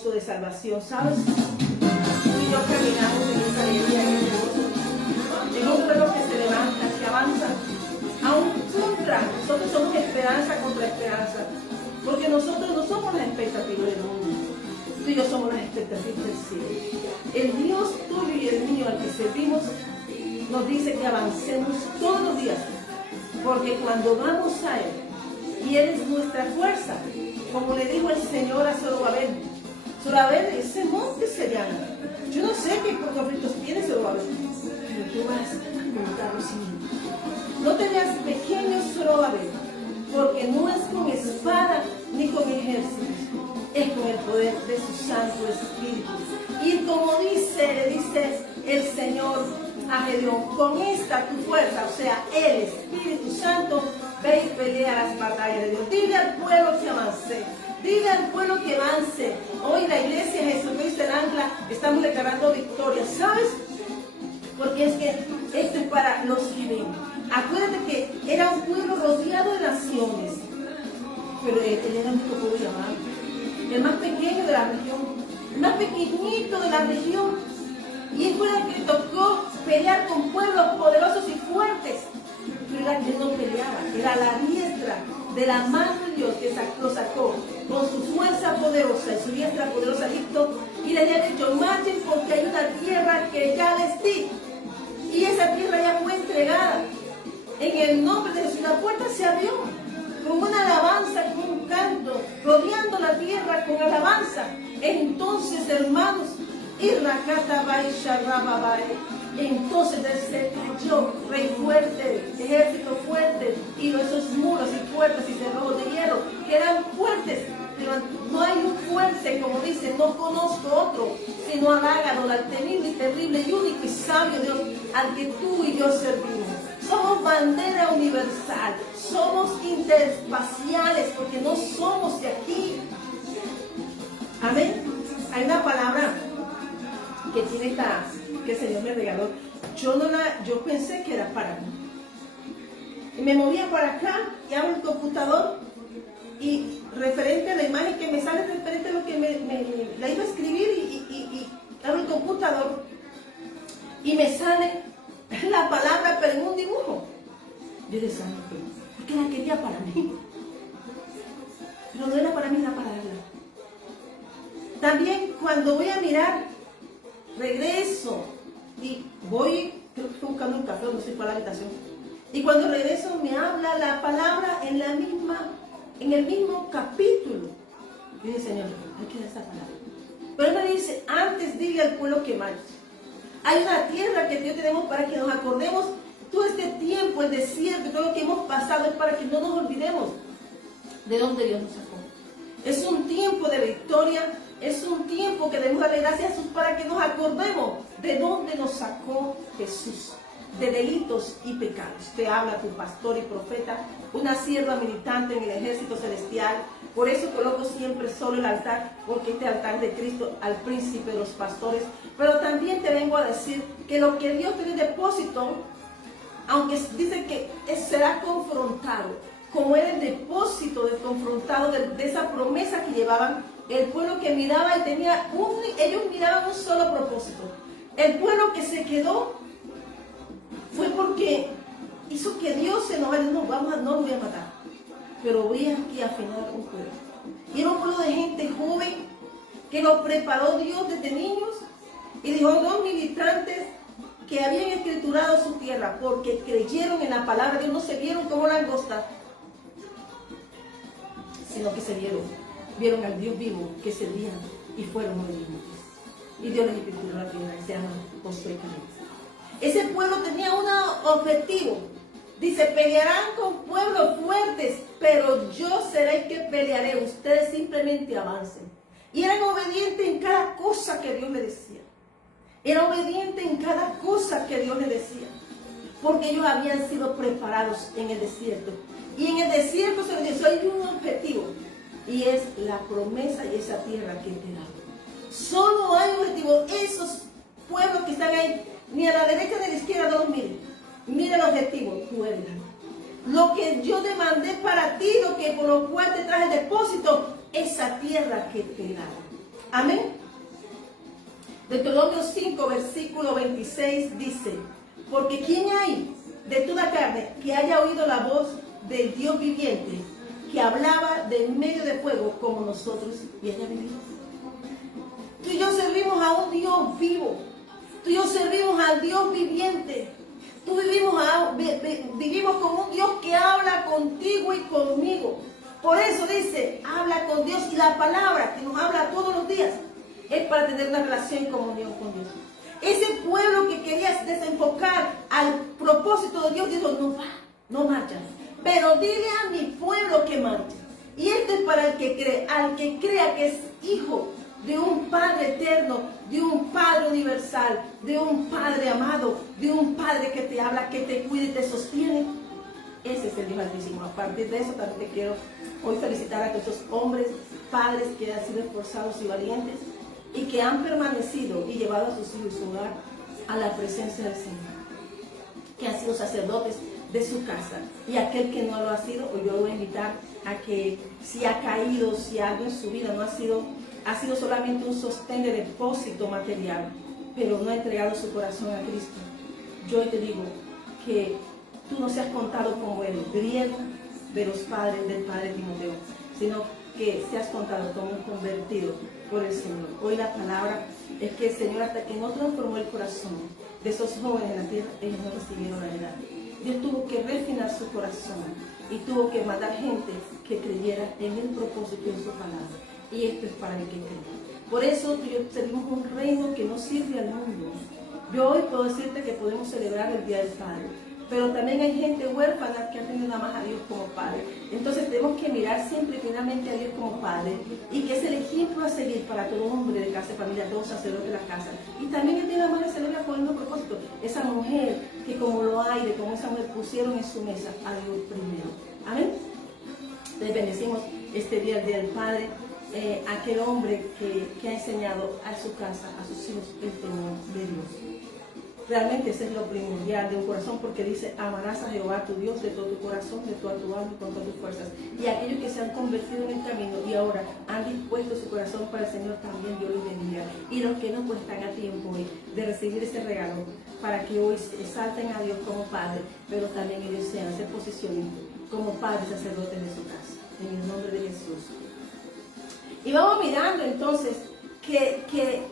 De salvación, ¿sabes? Tú y yo caminamos en esa alegría, en ese gozo, en un pueblo que se levanta, que avanza, aún contra, nosotros somos esperanza contra esperanza, porque nosotros no somos las expectativas del mundo, tú y yo somos las expectativas del cielo. El Dios tuyo y el mío al que servimos nos dice que avancemos todos los días, porque cuando vamos a Él, y Él es nuestra fuerza, como le dijo el Señor a Zorobabel, ese monte se llama. Yo no sé qué conflictos tiene Zorobabel, pero tú vas a montar los cimientos. No te veas pequeño, Zorobabel, porque no es con espada ni con ejércitos, es con el poder de su Santo Espíritu. Y como le dice el Señor a Gedeón, con esta tu fuerza, o sea, el Espíritu Santo, ve y pelea las batallas de Dios. Dile al pueblo que avance. Dile al pueblo que avance. Hoy la iglesia Jesucristo en Ancla estamos declarando victoria. ¿Sabes? Porque es que esto es para los que ven. Acuérdate que era un pueblo rodeado de naciones. Pero él era el único pueblo llamado. El más pequeño de la región. El más pequeñito de la región. Y él fue el que tocó pelear con pueblos poderosos y fuertes. Pero era que no peleaba. Era la diestra de la mano de Dios que lo sacó con su fuerza poderosa y su diestra poderosa a Egipto, y le había dicho: marchen porque hay una tierra que ya les di, y esa tierra ya fue entregada. En el nombre de Jesús la puerta se abrió con una alabanza, con un canto, rodeando la tierra con alabanza, Entonces, hermanos, entonces se cayó rey fuerte, ejército fuerte, y esos muros y puertas y cerrojos de hierro, que eran fuertes, pero no hay un fuerte, como dice, no conozco otro, sino al Ágado, al temible y terrible y único y sabio Dios, al que tú y yo servimos. Somos bandera universal, somos interespaciales, porque no somos de aquí. Amén. Hay una palabra que tiene que el Señor me regaló. Yo pensé que era para mí. Y me movía para acá y abro el computador y referente a la imagen que me sale, referente a lo que la iba a escribir y abro el computador y me sale la palabra, pero en un dibujo. Yo decía, ¿por qué la quería para mí? Pero no era para mí, era para ella. También cuando voy a mirar, regreso y voy, creo que estoy buscando un café, no sé, para la habitación. Y cuando regreso me habla la palabra en el mismo capítulo. Y dice, Señor, hay que dar esa palabra. Pero él me dice, antes dile al pueblo que marche. Hay una tierra que Dios tenemos para que nos acordemos todo este tiempo, el desierto, todo lo que hemos pasado es para que no nos olvidemos de dónde Dios nos sacó. Es un tiempo de victoria, es un tiempo que debemos darle gracias a Jesús para que nos acordemos de dónde nos sacó Jesús, de delitos y pecados. Te habla tu pastor y profeta, una sierva militante en el ejército celestial. Por eso coloco siempre solo el altar, porque este altar de Cristo al príncipe de los pastores. Pero también te vengo a decir que lo que Dios tiene depósito, aunque dice que será confrontado, como era el depósito del confrontado de esa promesa que llevaban el pueblo que miraba y ellos miraban un solo propósito. El pueblo que se quedó fue porque hizo que Dios se enojara. No lo voy a matar, pero voy aquí a afinar un pueblo. Y era un pueblo de gente joven que lo preparó Dios desde niños y dijo, dos militantes que habían escriturado su tierra porque creyeron en la palabra de Dios, no se vieron como langosta, sino que vieron al Dios vivo que servían y fueron obedientes. Y Dios les escrituró la tierra y se llama Josué. Ese pueblo tenía un objetivo. Dice, pelearán con pueblos fuertes, pero yo seré el que pelearé. Ustedes simplemente avancen. Y eran obedientes en cada cosa que Dios les decía. Era obediente en cada cosa que Dios les decía. Porque ellos habían sido preparados en el desierto. Y en el desierto se les dijo, hay un objetivo. Y es la promesa y esa tierra que te da. Solo hay un objetivo. Esos pueblos que están ahí, ni a la derecha ni a la izquierda, no los miren. Mira el objetivo, tú eres lo que yo demandé para ti, lo que por lo cual te traje depósito, esa tierra que te da. Amén. Deuteronomio 5, versículo 26 dice, porque ¿quién hay de toda carne que haya oído la voz del Dios viviente, que hablaba de medio de fuego como nosotros y haya vivido? Tú y yo servimos a un Dios vivo. Tú y yo servimos al Dios viviente. Tú vivimos con un Dios que habla contigo y conmigo. Por eso dice, habla con Dios. Y la palabra que nos habla todos los días es para tener una relación y comunión con Dios. Ese pueblo que quería desenfocar al propósito de Dios dijo, no marcha. Pero dile a mi pueblo que marche. Y esto es para el que cree, al que crea que es hijo de un Padre eterno, de un Padre universal, de un Padre amado, de un Padre que te habla, que te cuida y te sostiene. Ese es el Dios Altísimo. A partir de eso también te quiero hoy felicitar a todos esos hombres, padres que han sido esforzados y valientes y que han permanecido y llevado a sus hijos y su hogar a la presencia del Señor, que han sido sacerdotes de su casa. Y aquel que no lo ha sido, hoy yo lo voy a invitar a que si ha caído, si algo en su vida no ha sido solamente un sostén de depósito material, pero no ha entregado su corazón a Cristo. Yo te digo que tú no seas contado como el griego de los padres del padre Timoteo, sino que seas contado como un convertido por el Señor. Hoy la palabra es que el Señor, hasta que no transformó el corazón de esos jóvenes en la tierra, ellos no recibieron la verdad. Dios tuvo que refinar su corazón y tuvo que mandar gente que creyera en el propósito de su palabra. Y esto es para el que cree. Por eso tú y yo servimos un reino que no sirve al mundo. Yo hoy puedo decirte que podemos celebrar el Día del Padre, pero también hay gente huérfana que ha tenido nada más a Dios como Padre. Entonces tenemos que mirar siempre finalmente a Dios como Padre, y que es el ejemplo a seguir para todo hombre de casa y familia, todo sacerdote de la casa. Y también el Día de la Madre celebra con el mismo propósito, esa mujer que como lo aire, como esa mujer pusieron en su mesa a Dios primero. Amén. Les bendecimos este día, el Día del Padre. Aquel hombre que ha enseñado a su casa, a sus hijos, el temor de Dios. Realmente ese es lo primordial de un corazón, porque dice: amarás a Jehová tu Dios de todo tu corazón, de toda tu alma y con todas tus fuerzas. Y aquellos que se han convertido en el camino y ahora han dispuesto su corazón para el Señor, también Dios los bendiga. Y los que no, pues están a tiempo hoy de recibir ese regalo, para que hoy exalten a Dios como Padre, pero también ellos se posicionen como padres sacerdotes de su casa, en el nombre de Jesús. Y vamos mirando entonces que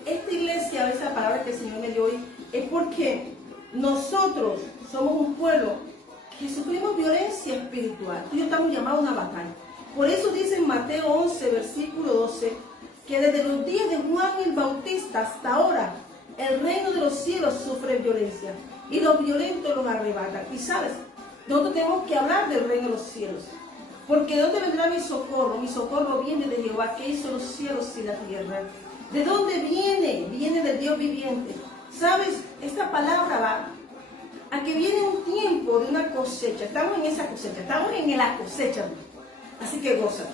esta iglesia, esa palabra que el Señor me dio hoy, es porque nosotros somos un pueblo que sufrimos violencia espiritual. Tú y yo estamos llamados a una batalla. Por eso dice en Mateo 11, versículo 12, que desde los días de Juan el Bautista hasta ahora, el reino de los cielos sufre violencia, y los violentos los arrebatan. Y sabes, nosotros tenemos que hablar del reino de los cielos. Porque ¿de dónde vendrá mi socorro? Mi socorro viene de Jehová, que hizo los cielos y la tierra. ¿De dónde viene? Viene del Dios viviente. ¿Sabes? Esta palabra va a que viene un tiempo de una cosecha. Estamos en esa cosecha, estamos en la cosecha. Así que goza.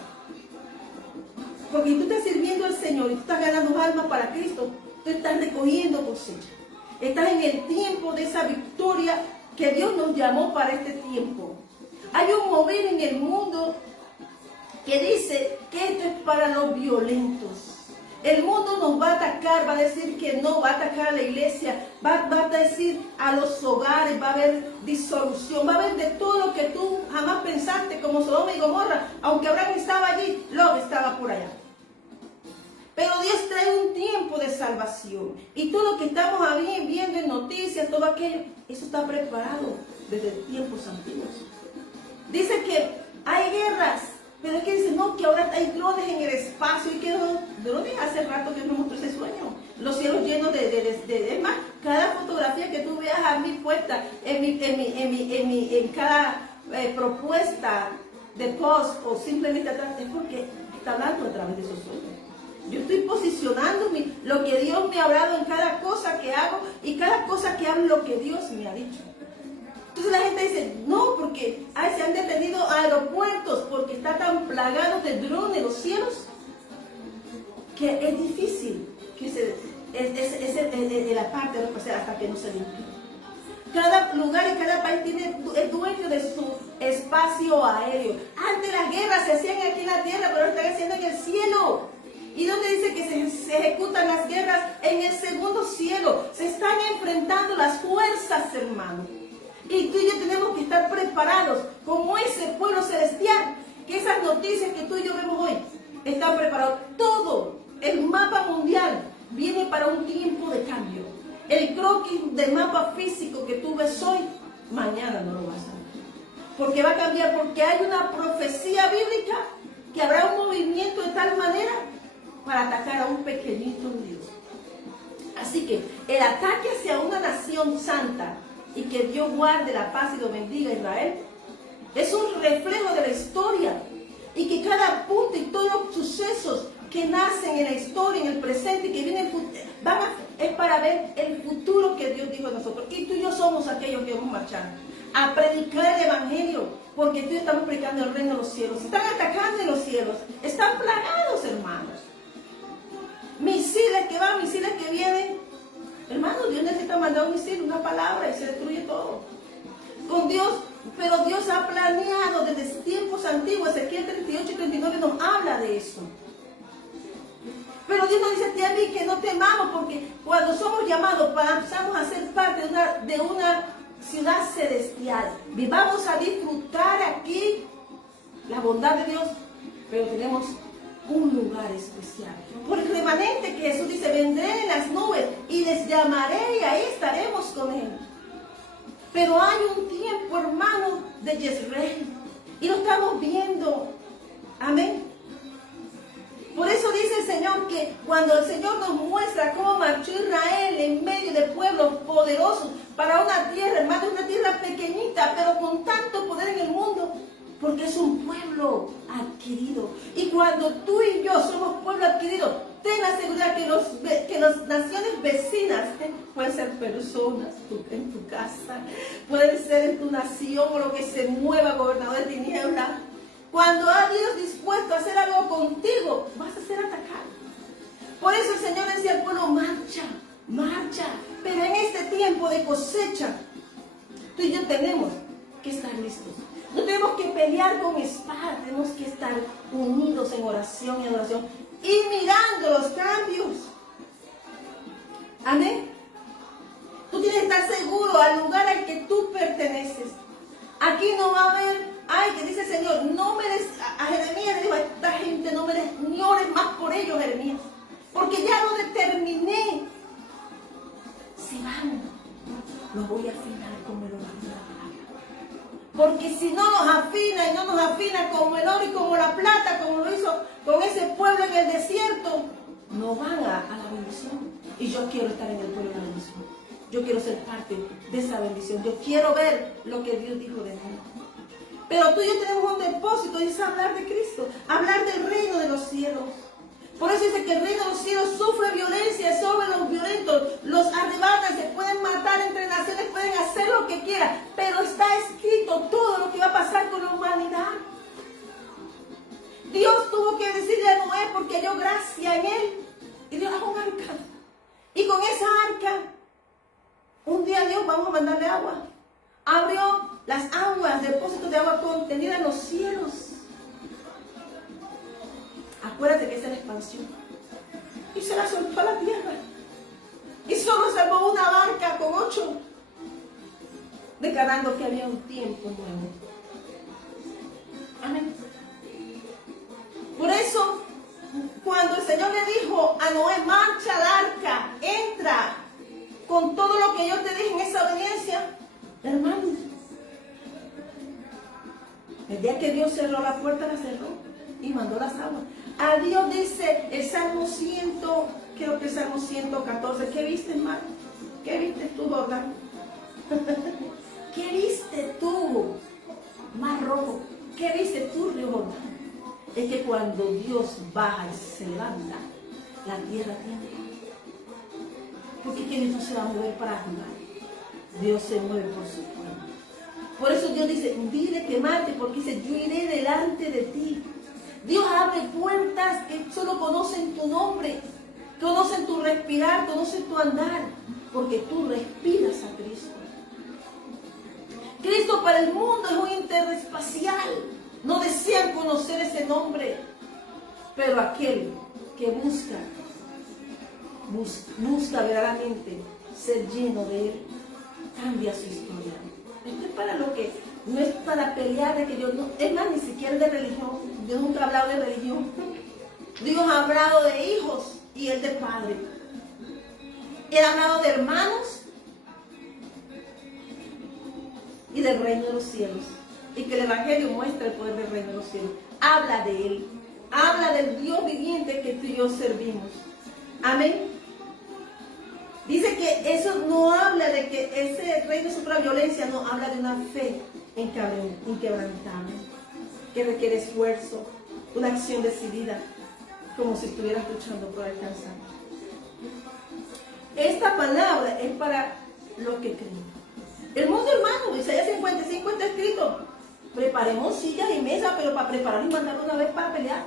Porque si tú estás sirviendo al Señor y tú estás ganando almas para Cristo, tú estás recogiendo cosecha. Estás en el tiempo de esa victoria que Dios nos llamó para este tiempo. Hay un mover en el mundo que dice que esto es para los violentos. El mundo nos va a atacar, va a decir que no, va a atacar a la iglesia, va a decir a los hogares, va a haber disolución, va a haber de todo lo que tú jamás pensaste, como Sodoma y Gomorra, aunque Abraham estaba allí, Lot estaba por allá. Pero Dios trae un tiempo de salvación, y todo lo que estamos viendo en noticias, todo aquello, eso está preparado desde tiempos antiguos. Dice que hay guerras, pero es que dice, no, que ahora hay drones en el espacio. Y que drones hace rato que no mostró ese sueño. Los cielos llenos de más, cada fotografía que tú veas a mí puesta en cada propuesta de post o simplemente atrás, es porque está hablando a través de esos sueños. Yo estoy posicionando lo que Dios me ha hablado en cada cosa que hago, y cada cosa que hablo, lo que Dios me ha dicho. Entonces la gente dice, no, porque se han detenido aeropuertos porque está tan plagado de drones los cielos, que es difícil que la parte de los hasta que no se limpie. Cada lugar y cada país es dueño de su espacio aéreo. Antes las guerras se hacían aquí en la tierra, pero ahora están haciendo en el cielo. ¿Y dónde dice que se ejecutan las guerras? En el segundo cielo. Se están enfrentando las fuerzas, hermanos. Y tú y yo tenemos que estar preparados como ese pueblo celestial, que esas noticias que tú y yo vemos hoy están preparados. Todo el mapa mundial viene para un tiempo de cambio. El croquis del mapa físico que tú ves hoy, mañana no lo vas a ver. Porque va a cambiar, porque hay una profecía bíblica que habrá un movimiento de tal manera para atacar a un pequeñito Dios. Así que el ataque hacia una nación santa, y que Dios guarde la paz y lo bendiga a Israel, es un reflejo de la historia, y que cada punto y todos los sucesos que nacen en la historia, en el presente y que vienen, es para ver el futuro que Dios dijo a nosotros. Y tú y yo somos aquellos que vamos a marchar a predicar el evangelio, porque tú y yo estamos predicando el reino de los cielos. Están atacando en los cielos, están plagados, hermanos. Misiles que van, misiles que vienen. Hermano, Dios necesita mandar un misil, una palabra, y se destruye todo. Con Dios, pero Dios ha planeado desde tiempos antiguos. Ezequiel 38 y 39 nos habla de eso. Pero Dios nos dice a mí que no temamos, porque cuando somos llamados pasamos a ser parte de una ciudad celestial. Vamos a disfrutar aquí la bondad de Dios, pero tenemos un lugar especial. Por el remanente que Jesús dice, vendré en las nubes y les llamaré, y ahí estaremos con Él. Pero hay un tiempo, hermano, de Jezreel, y lo estamos viendo. Amén. Por eso dice el Señor que cuando el Señor nos muestra cómo marchó Israel en medio de pueblos poderosos para una tierra, hermano, una tierra pequeñita, pero con tanto poder en el mundo, porque es un pueblo adquirido. Y cuando tú y yo somos pueblo adquirido, ten la seguridad que las naciones vecinas, pueden ser personas en tu casa, pueden ser en tu nación o lo que se mueva, gobernador de tinieblas. Cuando ha Dios dispuesto a hacer algo contigo, vas a ser atacado. Por eso el Señor decía al pueblo, marcha, marcha. Pero en este tiempo de cosecha, tú y yo tenemos que estar listos. No tenemos que pelear con espada, tenemos que estar unidos en oración y adoración y mirando los cambios. Amén. Tú tienes que estar seguro al lugar al que tú perteneces. Aquí no va a haber, que dice el Señor, no me des, a Jeremías le dijo, a esta gente no me des, ni ores más por ellos, Jeremías, porque ya lo determiné. Si van, los voy a afinar como el oro y la plata. Porque si no nos afina y no nos afina como el oro y como la plata, como lo hizo con ese pueblo en el desierto, no van a la bendición. Y yo quiero estar en el pueblo de la bendición. Yo quiero ser parte de esa bendición. Yo quiero ver lo que Dios dijo de mí. Pero tú y yo tenemos un depósito y es hablar de Cristo, hablar del reino de los cielos. Por eso dice que el reino de los cielos sufre violencia sobre los violentos, los arrebatan, se pueden matar entre naciones, pueden hacer lo que quieran, pero está escrito todo lo que va a pasar con la humanidad. Dios tuvo que decirle a Noé porque halló gracia en él y Dios dejó un arca. Y con esa arca, un día Dios, vamos a mandarle agua. Abrió las aguas, depósitos de agua contenida en los cielos. Acuérdate que esa es la expansión. Y se la soltó a la tierra. Y solo salvó una barca con 8, declarando que había un tiempo nuevo. Amén. Por eso, cuando el Señor le dijo a Noé, marcha al arca, entra con todo lo que yo te dije en esa obediencia, hermanos, el día que Dios cerró la puerta, la cerró y mandó las aguas. A Dios dice el Salmo 100, creo que el Salmo 114, ¿qué viste, hermano? ¿Qué viste tú, Jordán? ¿Qué viste tú, Mar Rojo? ¿Qué viste tú, Río Jordán? Es que cuando Dios baja y se levanta, la tierra tiembla. Porque que Dios no se va a mover para jugar. Dios se mueve por su pueblo. Por eso Dios dice, dile que mate, porque dice, yo iré delante de ti. Dios abre puertas que solo conocen tu nombre, conocen tu respirar, conocen tu andar, porque tú respiras a Cristo. Cristo para el mundo es un interespacial. No desean conocer ese nombre, pero aquel que busca verdaderamente ser lleno de Él, cambia su historia. Esto es para lo que, no es para pelear de que Dios no, es más, ni siquiera de religión. Dios nunca ha hablado de religión. Dios ha hablado de hijos y Él de padre. Él ha hablado de hermanos y del reino de los cielos. Y que el Evangelio muestra el poder del reino de los cielos. Habla de Él. Habla del Dios viviente que tú y yo servimos. Amén. Dice que eso no habla de que ese reino sufra violencia, no, habla de una fe inquebrantable, que requiere esfuerzo, una acción decidida, como si estuvieras luchando por alcanzar. Esta palabra es para los que creen. El mundo, hermano, Isaías 55 está escrito, preparemos sillas y mesas, pero para preparar y mandar una vez para pelear.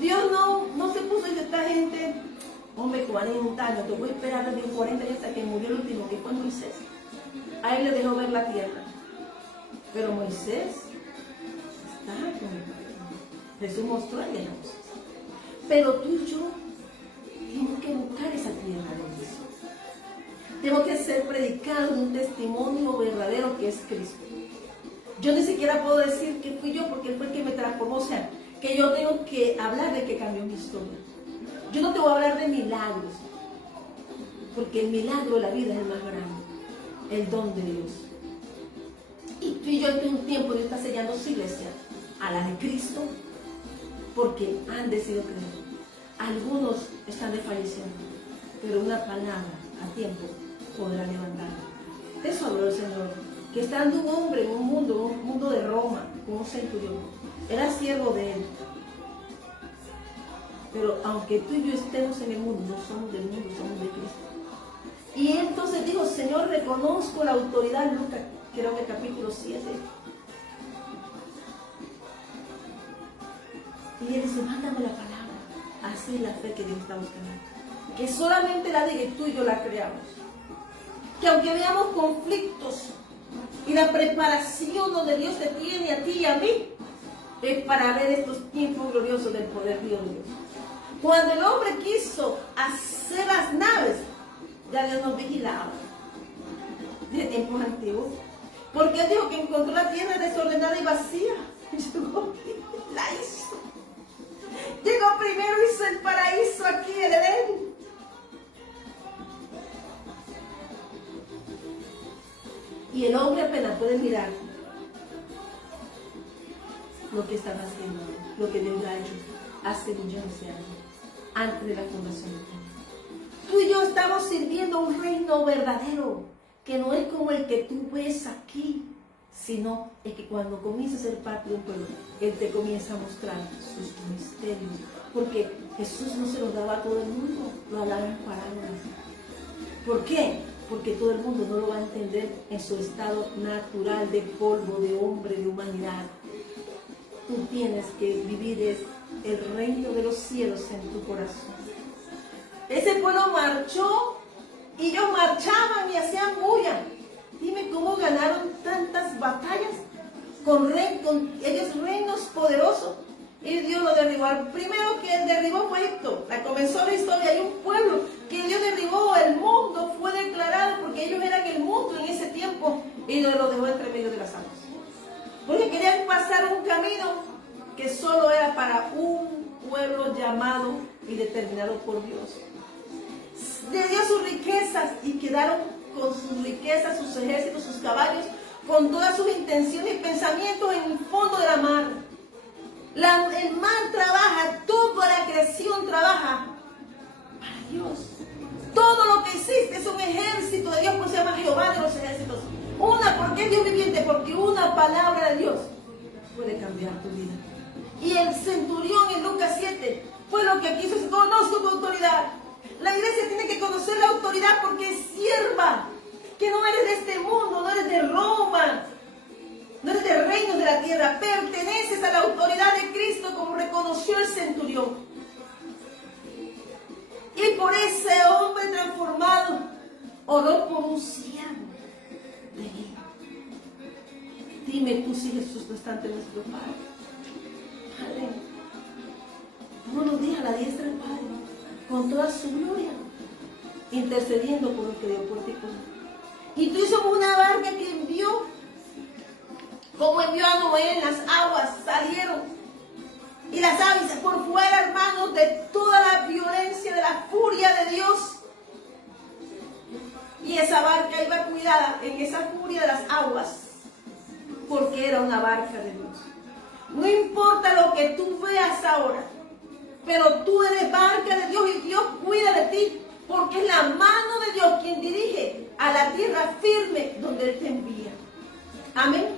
Dios no se puso y esta gente, hombre, 40 años, te voy a esperar desde 40 años hasta que murió el último, que fue Moisés. A él le dejó ver la tierra. Pero Moisés está con el Padre. Jesús mostró a Dios. Pero tú y yo tenemos que buscar esa tierra de Dios. Tenemos que ser predicados de un testimonio verdadero que es Cristo. Yo ni siquiera puedo decir que fui yo porque Él fue el que me transformó. O sea, que yo tengo que hablar de que cambió mi historia. Yo no te voy a hablar de milagros, porque el milagro de la vida es el más grande, el don de Dios. Y tú y yo en un tiempo Dios está sellando su iglesia a la de Cristo, porque han decidido creer. algunos están desfalleciendo, pero una palabra a tiempo podrá levantar. De eso habló el Señor, que estando un hombre en un mundo de Roma, con un centurión, era siervo de él. Pero aunque tú y yo estemos en el mundo, no somos del mundo, somos de Cristo. Y entonces dijo, Señor, reconozco la autoridad, Lucas, creo que capítulo 7. Y él dice, mándame la palabra. Así es la fe que Dios está buscando. Que solamente la diga y tú y yo la creamos. Que aunque veamos conflictos y la preparación donde Dios te tiene a ti y a mí, es para ver estos tiempos gloriosos del poder de Dios. Cuando el hombre quiso hacer las naves, ya Dios nos vigilaba de tiempos antiguos, porque Él dijo que encontró la tierra desordenada y vacía. Llegó y la hizo. Llegó primero, hizo el paraíso aquí, el Edén. Y el hombre apenas puede mirar lo que estaba haciendo, lo que Dios ha hecho hace millones de años, antes de la fundación del mundo. Tú y yo estamos sirviendo un reino verdadero, que no es como el que tú ves aquí, sino es que cuando comienzas a ser parte de un pueblo, Él te comienza a mostrar sus misterios, porque Jesús no se los daba a todo el mundo, lo hablaba en parábolas. ¿Por qué? Porque todo el mundo no lo va a entender en su estado natural de polvo, de hombre, de humanidad. Tú tienes que vivir el reino de los cielos en tu corazón. Ese pueblo marchó y ellos marchaban y hacían bulla. Dime cómo ganaron tantas batallas con ellos reinos poderosos. Y Dios lo derribó. El primero que derribó fue Egipto. Comenzó la historia. Hay un pueblo que Dios derribó. El mundo fue declarado porque ellos eran el mundo en ese tiempo. Y Dios lo dejó entre medio de las aguas. Porque querían pasar un camino que solo era para un pueblo llamado y determinado por Dios. Le dio sus riquezas y quedaron con sus riquezas, sus ejércitos, sus caballos, con todas sus intenciones y pensamientos en el fondo de la mar. El mar trabaja, toda la creación trabaja para Dios. Todo lo que existe es un ejército de Dios, pues se llama Jehová de los ejércitos. ¿Por qué Dios viviente? Porque una palabra de Dios puede cambiar tu vida. Y el centurión en Lucas 7 fue lo que quiso decir, conozco tu autoridad. La iglesia tiene que conocer la autoridad porque es sierva, que no eres de este mundo, no eres de Roma, no eres de reinos de la tierra, perteneces a la autoridad de Cristo como reconoció el centurión. Y por ese hombre transformado, oró por un siervo de él. Dime tú si Jesús no está ante nuestro Padre. Padre, todos los días a la diestra del Padre, con toda su gloria, intercediendo por los que dio por ti. Y tú somos una barca que envió, como envió a Noé en las aguas, salieron. Y las aves por fuera, hermanos, de toda la violencia, de la furia de Dios. Y esa barca iba cuidada en esa furia de las aguas, porque era una barca de Dios. No importa lo que tú veas ahora, pero tú eres barca de Dios y Dios cuida de ti, porque es la mano de Dios quien dirige a la tierra firme donde Él te envía. Amén.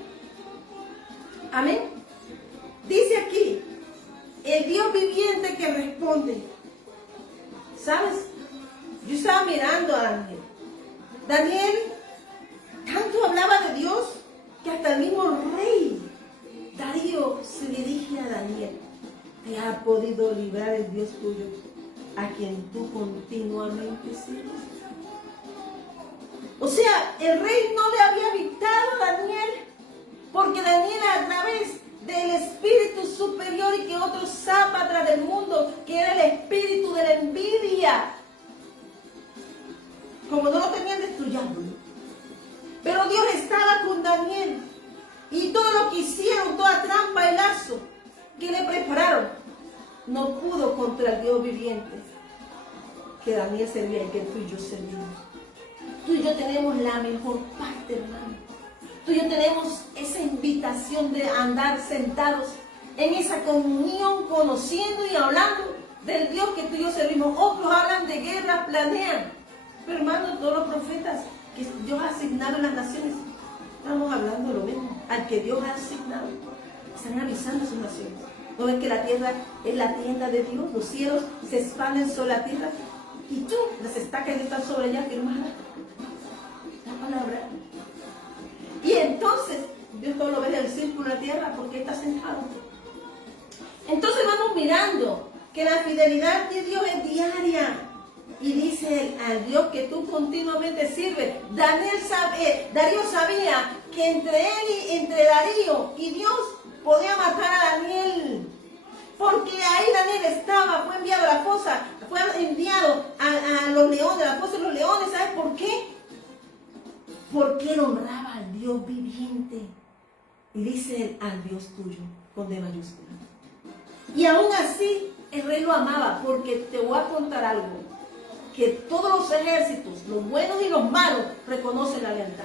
Amén. Dice aquí, el Dios viviente que responde. ¿Sabes? Yo estaba mirando a Daniel. Daniel tanto hablaba de Dios que hasta el mismo rey Darío se dirige a Daniel. Te ha podido librar el Dios tuyo, a quien tú continuamente sirves. O sea, el rey no le había dictado a Daniel, porque Daniel a través del espíritu superior y que otro zápatra del mundo, que era el espíritu de la envidia, como no lo tenían, destruyándolo. Pero Dios estaba con Daniel, y todo lo que hicieron, toda trampa y lazo que le prepararon, no pudo contra el Dios viviente que Daniel servía y que tú y yo servimos. Tú y yo tenemos la mejor parte, hermano. Tú y yo tenemos esa invitación de andar sentados en esa comunión, conociendo y hablando del Dios que tú y yo servimos. Otros hablan de guerra, planean. Pero hermano, todos los profetas que Dios ha asignado en las naciones, estamos hablando de lo mismo. Al que Dios ha asignado, están avisando a sus naciones. ¿No ven que la tierra es la tienda de Dios? Los cielos se expanden sobre la tierra y tú, las estacas que están sobre ella, firmadas. La palabra. Y entonces, Dios todo lo ve en el círculo de la tierra porque está sentado. Entonces vamos mirando que la fidelidad de Dios es diaria. Y dice al Dios que tú continuamente sirves. Darío sabía que entre Darío y Dios podía matar a Daniel. Porque ahí Daniel fue enviado a la fosa, fue enviado a los leones, a la fosa de los leones. ¿Sabes por qué? Porque él honraba al Dios viviente. Y dice él, al Dios tuyo, con D mayúscula. Y aún así, el rey lo amaba, porque te voy a contar algo, que todos los ejércitos, los buenos y los malos, reconocen la lealtad.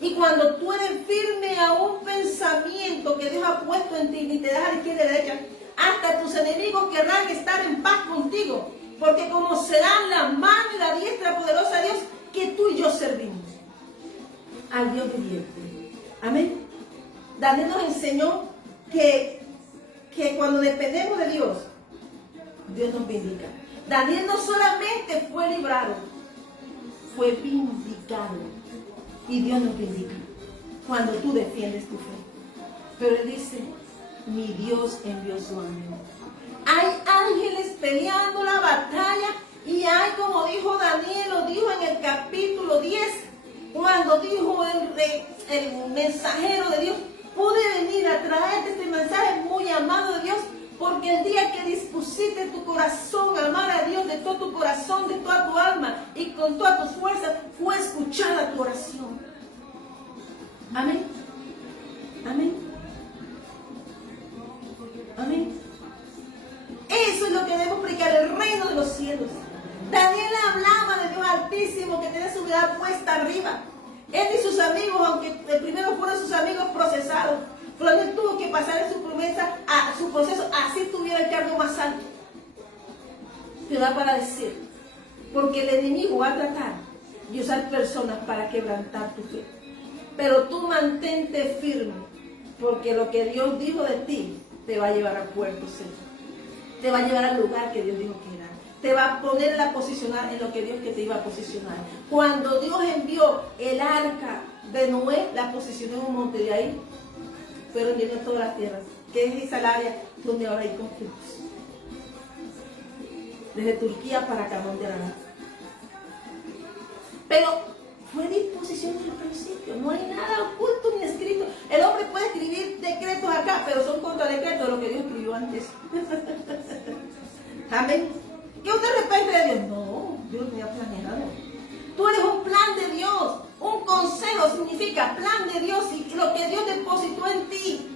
Y cuando tú eres firme a un pensamiento que Dios ha puesto en ti, ni te deja de izquierda y de derecha, hasta tus enemigos querrán estar en paz contigo, porque conocerán la mano y la diestra poderosa de Dios que tú y yo servimos. Al Dios viviente. Amén. Daniel nos enseñó que cuando dependemos de Dios, Dios nos vindica. Daniel no solamente fue librado, fue vindicado. Y Dios nos vindica cuando tú defiendes tu fe. Pero él dice, mi Dios envió su ángel. Hay ángeles peleando la batalla y hay, como dijo Daniel, lo dijo en el capítulo 10, cuando dijo el mensajero de Dios, pude venir a traerte este mensaje muy amado de Dios, porque el día que dispusiste tu corazón a amar a Dios de todo tu corazón, de toda tu alma y con todas tus fuerzas, fue escuchada tu oración. Amén. Amén. Amén. Eso es lo que debemos predicar, el reino de los cielos. Daniel hablaba de Dios Altísimo, que tiene su mirada puesta arriba. Él y sus amigos, aunque primero fueron sus amigos procesados, pero él tuvo que pasar en su promesa a su proceso, así tuviera el cargo más alto. Te da para decir, porque el enemigo va a tratar de usar personas para quebrantar tu fe. Pero tú mantente firme, porque lo que Dios dijo de ti te va a llevar al puerto seguro. Te va a llevar al lugar que Dios dijo que era. Te va a poner a posicionar en lo que Dios que te iba a posicionar. Cuando Dios envió el arca de Noé, la posicionó en un monte de ahí, pero llenó todas las tierras, que es esa área donde ahora hay conflictos. Desde Turquía para Camón de Aragón. Pero fue disposición desde el principio, no hay nada oculto ni escrito. El hombre puede escribir decretos acá, pero son contradecretos de lo que Dios escribió antes. Amén. ¿Que usted arrepiente de Dios? No, Dios lo tenía planeado. Tú eres un plan de Dios. Un consejo significa plan de Dios, y lo que Dios depositó en ti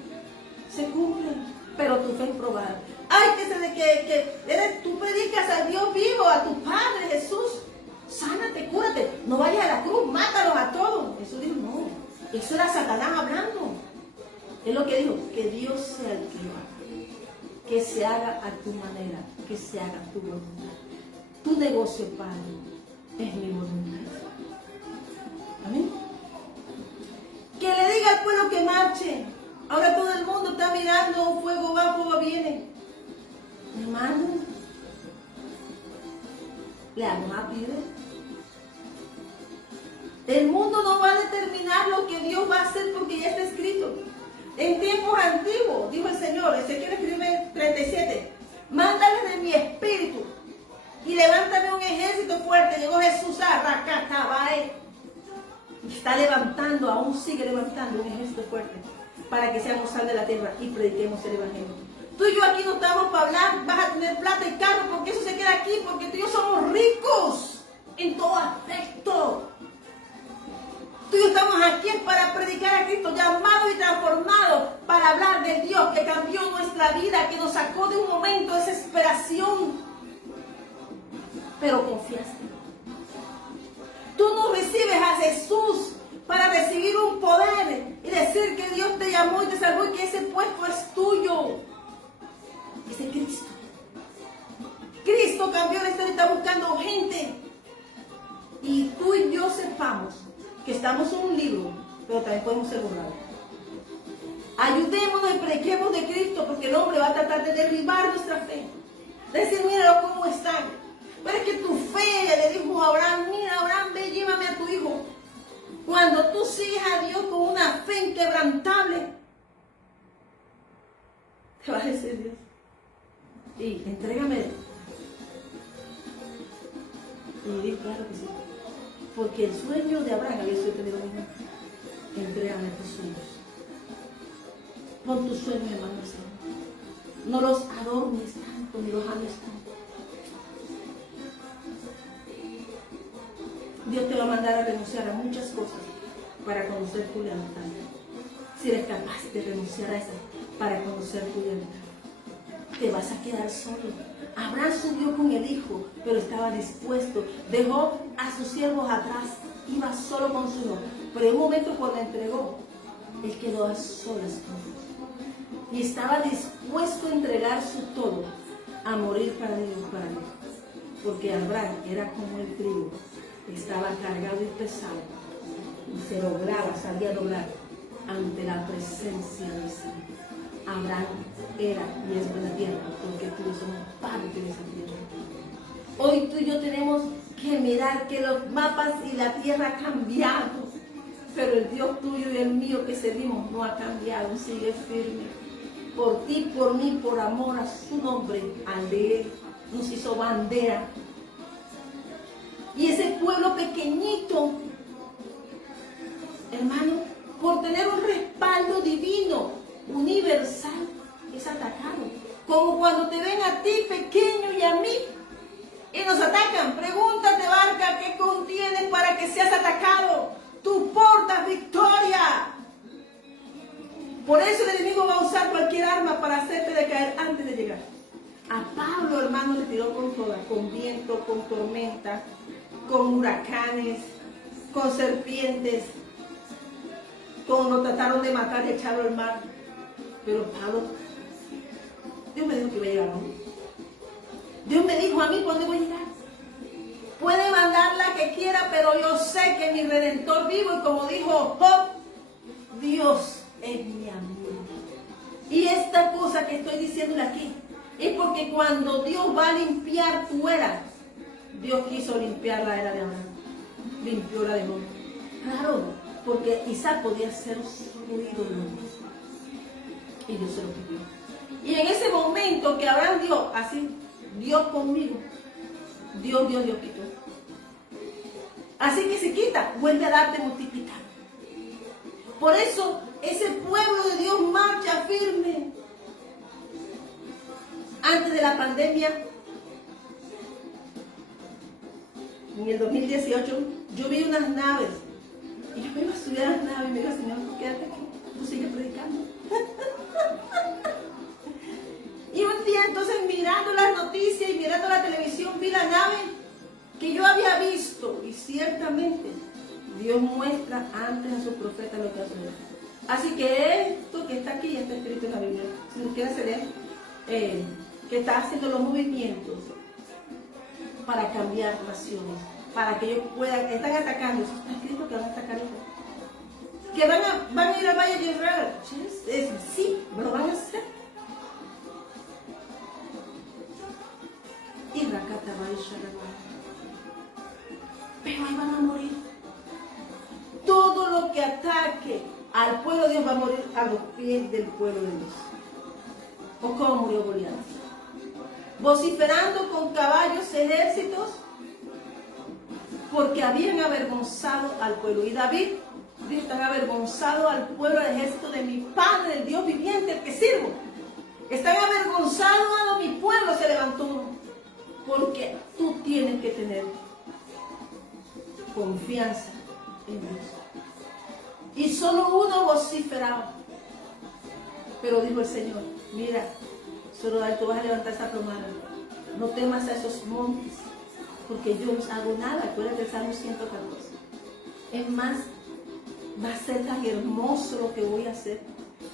se cumple, pero tu fe es probada. Ay, tú predicas al Dios vivo, a tu Padre Jesús. Sánate, cúrate, no vayas a la cruz, mátalos a todos. Jesús dijo, no, eso era Satanás hablando. Es lo que dijo, que Dios sea el que lo haga, que se haga a tu manera, que se haga a tu voluntad. Tu negocio, Padre, es mi voluntad. Amén. Que le diga al pueblo que marche. Ahora todo el mundo está mirando, un fuego va, fuego viene. Hermano, le vamos a pedir. El mundo no va a determinar lo que Dios va a hacer porque ya está escrito. En tiempos antiguos, dijo el Señor, Ezequiel escribe 37, mándale de mi espíritu y levántame un ejército fuerte. Llegó Jesús a Racatabae. Está levantando, aún sigue levantando un ejército fuerte para que seamos sal de la tierra y prediquemos el evangelio. Tú y yo aquí no estamos para hablar, vas a tener plata y carro, porque eso se queda aquí, porque tú y yo somos ricos en todo aspecto. Tú y yo estamos aquí para predicar a Cristo, llamados y transformados para hablar del Dios que cambió nuestra vida, que nos sacó de un momento de desesperación. Pero confiaste. Tú no recibes a Jesús para recibir un poder y decir que Dios te llamó y te salvó y que ese puesto es tuyo. Es de Cristo. Cristo cambió la historia, está buscando gente. Y tú y yo sepamos que estamos en un libro, pero también podemos ser borrados. Ayudémonos y prediquemos de Cristo, porque el hombre va a tratar de derribar nuestra fe. Decir, míralo cómo están. Pero es que tu fe, le dijo a Abraham, mira Abraham, ve, llévame a tu hijo. Cuando tú sigues a Dios con una fe inquebrantable, te va a decir Dios, y entrégame. Y dijo, claro que sí. Porque el sueño de Abraham había sido tenido, entrégame tus sueños. Pon tus sueños en manos del Señor. No los adornes tanto, ni los ames tanto. Dios te va a mandar a renunciar a muchas cosas para conocer tu lealtad. Si eres capaz de renunciar a eso para conocer tu lealtad, te vas a quedar solo. Abraham subió con el hijo, pero estaba dispuesto. Dejó a sus siervos atrás. Iba solo con su hijo. Pero en un momento cuando entregó, él quedó a solas con Dios. Y estaba dispuesto a entregar su todo, a morir para Dios, para Dios. Porque Abraham era como el trigo. Estaba cargado y pesado. Y se doblaba, salía a doblar ante la presencia del Señor. Abraham era y es buena tierra, porque tú y yo somos parte de esa tierra. Hoy tú y yo tenemos que mirar que los mapas y la tierra han cambiado, pero el Dios tuyo y el mío que servimos no ha cambiado, sigue firme. Por ti, por mí, por amor a su nombre, al de Él, nos hizo bandera. Y ese pueblo pequeñito, hermano, por tener un respaldo divino, universal, es atacado. Como cuando te ven a ti pequeño y a mí y nos atacan. Pregúntate, barca, ¿qué contienes para que seas atacado? Tú portas victoria. Por eso el enemigo va a usar cualquier arma para hacerte decaer antes de llegar. A Pablo, hermano, le tiró con toda, con viento, con tormenta, con huracanes, con serpientes, lo trataron de matar y echarlo al mar. Pero Pablo, Dios me dijo que iba a llegar, ¿no? Dios me dijo a mí cuándo voy a llegar. Puede mandar la que quiera, pero yo sé que mi Redentor vivo, y como dijo Job, Dios es mi amigo. Y esta cosa que estoy diciéndole aquí es porque cuando Dios va a limpiar tu era, Dios quiso limpiar la era de Abraham, limpió la de Job. Claro, porque Isaac podía ser su ídolo y Dios se lo quitó. Y en ese momento que Abraham dio así, Dios conmigo, Dios quitó. Así que se quita, vuelve a darte multiplicar. Por eso ese pueblo de Dios marcha firme. Antes de la pandemia, en el 2018, yo vi unas naves. Y yo me iba a subir a las naves y me dijo, Señor, quédate aquí, tú sigues predicando. Y un día entonces mirando las noticias y mirando la televisión, vi la nave que yo había visto. Y ciertamente Dios muestra antes a sus profetas lo que hace Dios. Así que esto que está aquí está escrito en la Biblia. Si no quieres leer, que está haciendo los movimientos para cambiar naciones, para que ellos puedan, están atacando, eso está escrito que van a atacar ellos. Que van a ir al Valle de Israel. Sí, lo van a hacer. Y Rakata va a ir. Pero ahí van a morir. Todo lo que ataque al pueblo de Dios va a morir a los pies del pueblo de Dios. ¿O cómo murió Goliat? Vociferando con caballos ejércitos, porque habían avergonzado al pueblo. Y David dijo, están avergonzado al pueblo del ejército de mi Padre, el Dios viviente, el que sirvo. Están avergonzados a mi pueblo, se levantó uno. Porque tú tienes que tener confianza en Dios. Y solo uno vociferaba. Pero dijo el Señor, mira, solo tú vas a levantar esa plomada. No temas a esos montes, porque yo no hago nada. Acuérdate del Salmo 114. Es más, va a ser tan hermoso lo que voy a hacer,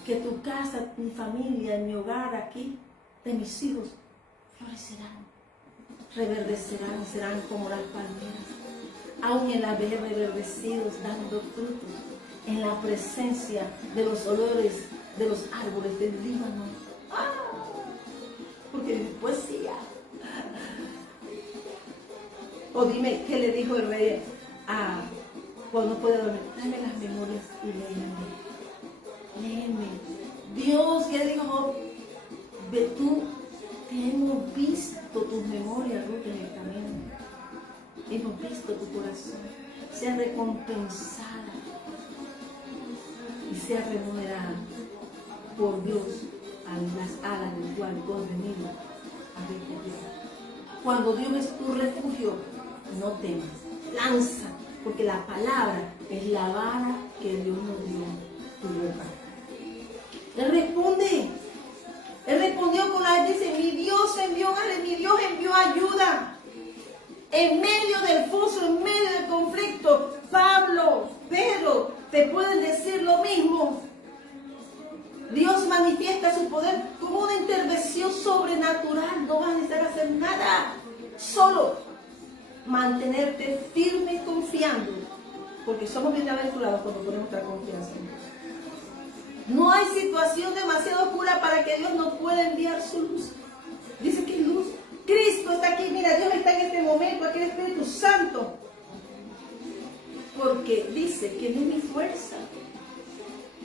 que tu casa, mi familia, mi hogar aquí, de mis hijos, florecerán. reverdecerán y serán como las palmeras, aún en la vejez reverdecidos, dando frutos en la presencia de los olores de los árboles del Líbano. ¡Ah! Porque es poesía. O dime, ¿qué le dijo el rey cuando no puede dormir? Tráeme las memorias y léeme. Dios ya le dijo, ve tú, te hemos visto tus memorias, Ruth, en el camino. Hemos visto tu corazón, sea recompensada y sea remunerada por Dios a las alas del cual tú has venido a refugiar. Cuando Dios es tu refugio, no temas, lanza, porque la palabra es la vara que Dios nos dio, tu boca. Él respondió con la, dice, mi Dios envió ayuda. En medio del foso, en medio del conflicto, Pablo, Pedro, te pueden decir lo mismo. Dios manifiesta su poder como una intervención sobrenatural. No vas a necesitar hacer nada. Solo mantenerte firme confiando. Porque somos bienaventurados cuando ponemos nuestra confianza en Dios. No hay situación demasiado oscura para que Dios no pueda enviar su luz. Dice que luz. Cristo está aquí. Mira, Dios está en este momento. Aquí el Espíritu Santo. Porque dice que no es mi fuerza.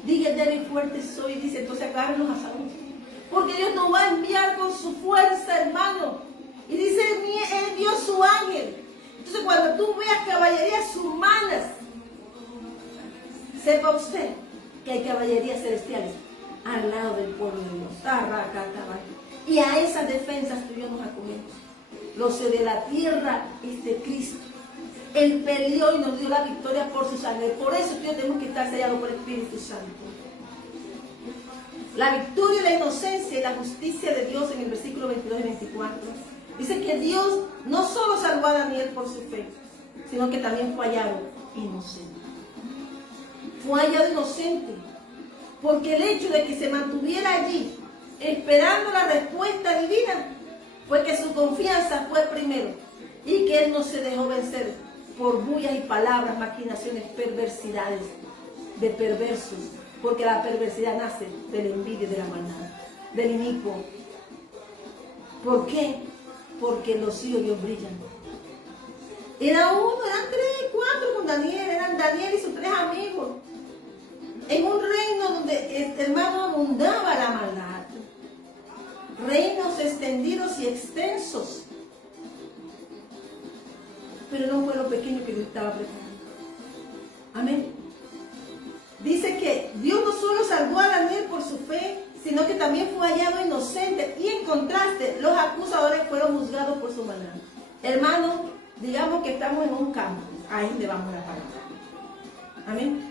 Diga, débil fuerte soy, dice, entonces agárrenos a Saúl. Porque Dios nos va a enviar con su fuerza, hermano. Y dice, Él envió su ángel. Entonces cuando tú veas caballerías humanas, sepa usted que hay caballerías celestiales al lado del pueblo de Dios. Y a esas defensas tú y yo nos acogemos. Los de la tierra es de Cristo. Él peleó y nos dio la victoria por su sangre. Por eso tú y yo tenemos que estar sellados por el Espíritu Santo. La victoria y la inocencia y la justicia de Dios en el versículo 22 y 24. Dice que Dios no solo salvó a Daniel por su fe, sino que también fue hallado inocente. Fue hallado inocente. Porque el hecho de que se mantuviera allí, esperando la respuesta divina, fue que su confianza fue primero. Y que él no se dejó vencer por bullas y palabras, maquinaciones, perversidades de perversos, porque la perversidad nace de la envidia y de la maldad, del inicuo. ¿Por qué? Porque los hijos de Dios brillan. Era uno, eran 3, 4 con Daniel, eran Daniel y sus 3 amigos, en un reino donde, hermano, abundaba la maldad, reinos extendidos y extensos. Pero no fue lo pequeño que Dios estaba preparando. Amén. Dice que Dios no solo salvó a Daniel por su fe, sino que también fue hallado inocente. Y en contraste, los acusadores fueron juzgados por su maldad. Hermanos, digamos que estamos en un campo. Ahí donde vamos a parar. Amén.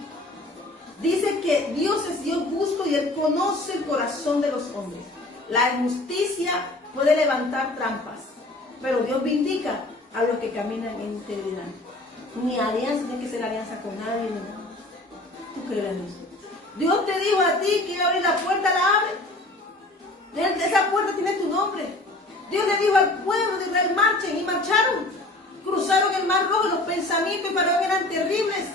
Dice que Dios es Dios justo y Él conoce el corazón de los hombres. La injusticia puede levantar trampas, pero Dios vindica a los que caminan en integridad. Ni alianza, tiene que ser alianza con nadie, ni nada. ¿Tú crees en eso? Dios te dijo a ti que iba a abrir la puerta, la abre. Esa puerta tiene tu nombre. Dios le dijo al pueblo de Israel, marchen, y marcharon. Cruzaron el mar rojo, los pensamientos y Faraón eran terribles.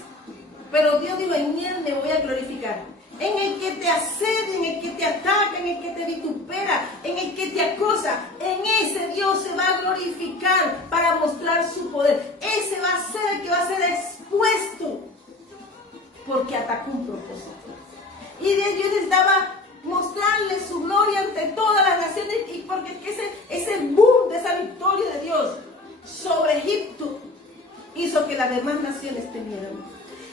Pero Dios dijo, en Él me voy a glorificar. En el que te asedia, en el que te ataca, en el que te vitupera, en el que te acosa, en ese Dios se va a glorificar para mostrar su poder. Ese va a ser el que va a ser expuesto, porque atacó un propósito. Y Dios necesitaba mostrarle su gloria ante todas las naciones, y porque ese boom de esa victoria de Dios sobre Egipto hizo que las demás naciones temieran.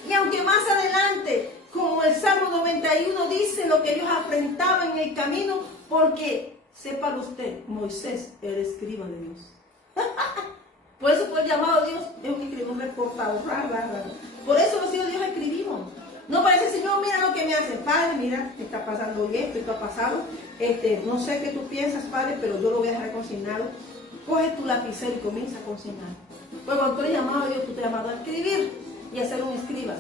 Y aunque más adelante, como el Salmo 91 dice lo que ellos afrentaban en el camino, porque, sépalo usted, Moisés era escriba de Dios. Por eso fue llamado Dios, es un escriba, un reportador. Por eso los hijos de Dios escribimos. No parece, Señor, mira lo que me hace. Padre, mira, te está pasando hoy esto ha pasado. No sé qué tú piensas, Padre, pero yo lo voy a dejar consignado. Coge tu lapicero y comienza a consignar. Pues cuando tú eres llamado a Dios, tú te has llamado a escribir y a ser un escriba.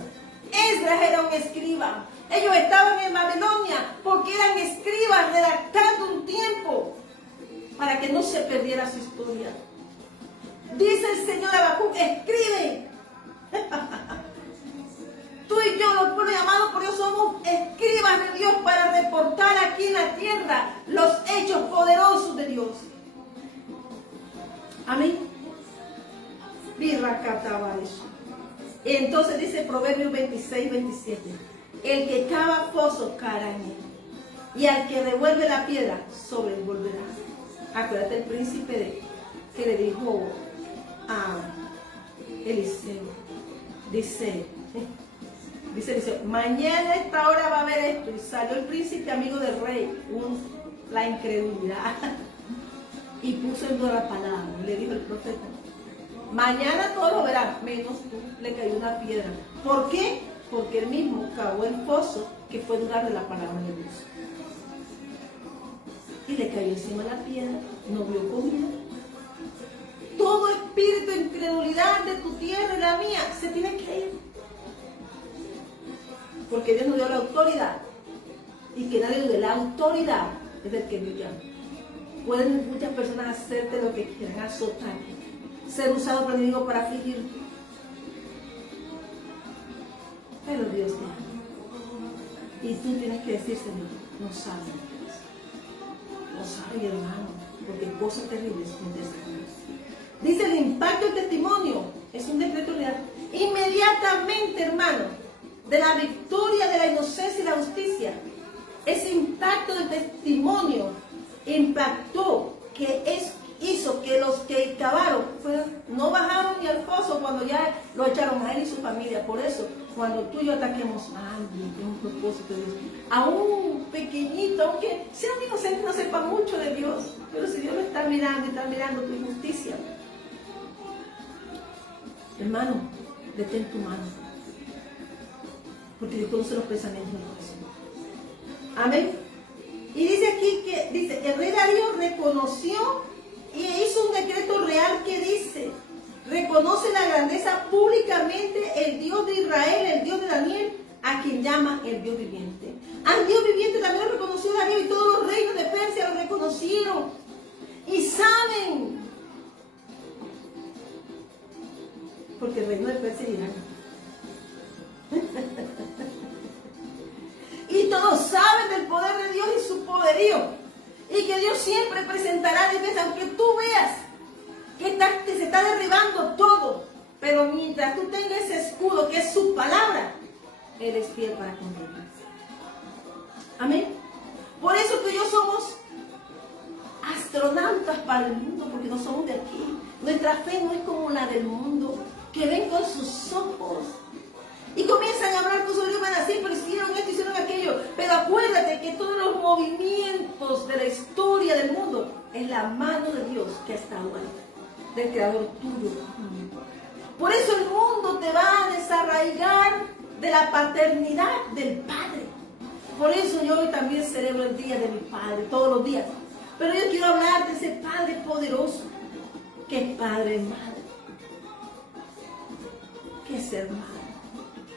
Esdras era un escriba. Ellos estaban en Babilonia porque eran escribas redactando un tiempo para que no se perdiera su historia. Dice el Señor a Habacuc, escribe. Tú y yo, los pueblos llamados por Dios, somos escribas de Dios para reportar aquí en la tierra los hechos poderosos de Dios. Amén. Birracataba eso. Entonces dice Proverbios 26, 27. El que cava foso caerá en él, y al que revuelve la piedra sobrevolverá. Acuérdate el príncipe que le dijo a Eliseo. Dice Eliseo, mañana a esta hora va a haber esto. Y salió el príncipe amigo del rey, la incredulidad. Y puso en duda la palabra. Le dijo el profeta, mañana todos lo verán, menos tú. Le cayó una piedra. ¿Por qué? Porque él mismo cavó el foso que fue dudar de la palabra de Dios. Y le cayó encima la piedra, no vio comida. Todo espíritu de incredulidad de tu tierra y la mía se tiene que ir. Porque Dios nos dio la autoridad. Y que nadie de la autoridad es del que Dios llama. Pueden muchas personas hacerte lo que quieran, azotar, ser usado por el enemigo para afligirte. Pero Dios te ama. Y tú tienes que decir, Señor, no sabes lo que es. No sabes, hermano, porque cosas terribles acontecen. Dice el impacto del testimonio. Es un decreto real. Inmediatamente, hermano, de la victoria de la inocencia y la justicia, ese impacto del testimonio impactó hizo que los que cavaron no bajaron ni al foso cuando ya lo echaron a él y su familia. Por eso, cuando tú y yo ataquemos a alguien con un propósito de Dios, a un pequeñito, aunque sea un inocente, no sepa mucho de Dios, pero si Dios lo está mirando y está mirando tu injusticia, hermano, detén tu mano, porque Dios conoce los pensamientos del corazón. Amén. Y dice aquí que el rey Darío reconoció y hizo un decreto real que dice, reconoce la grandeza públicamente el Dios de Israel, el Dios de Daniel, a quien llama el Dios viviente. Al Dios viviente también lo reconoció Darío y todos los reinos de Persia lo reconocieron. Y saben, porque el reino de Persia es Irán. Y todos saben del poder de Dios y su poderío. Y que Dios siempre presentará defensa, aunque tú veas que se está derribando todo. Pero mientras tú tengas ese escudo que es su palabra, Él es fiel para contigo. Amén. Por eso tú y yo somos astronautas para el mundo, porque no somos de aquí. Nuestra fe no es como la del mundo, que ven con sus ojos y comienzan a hablar con su Dios, van a decir, pero hicieron esto, hicieron aquello. Pero acuérdate que todos los movimientos de la historia del mundo es la mano de Dios que ha estado ahí, del creador tuyo. Por eso el mundo te va a desarraigar de la paternidad del Padre. Por eso yo hoy también celebro el día de mi Padre, todos los días. Pero yo quiero hablar de ese Padre poderoso, que es Padre y Madre, que es hermano,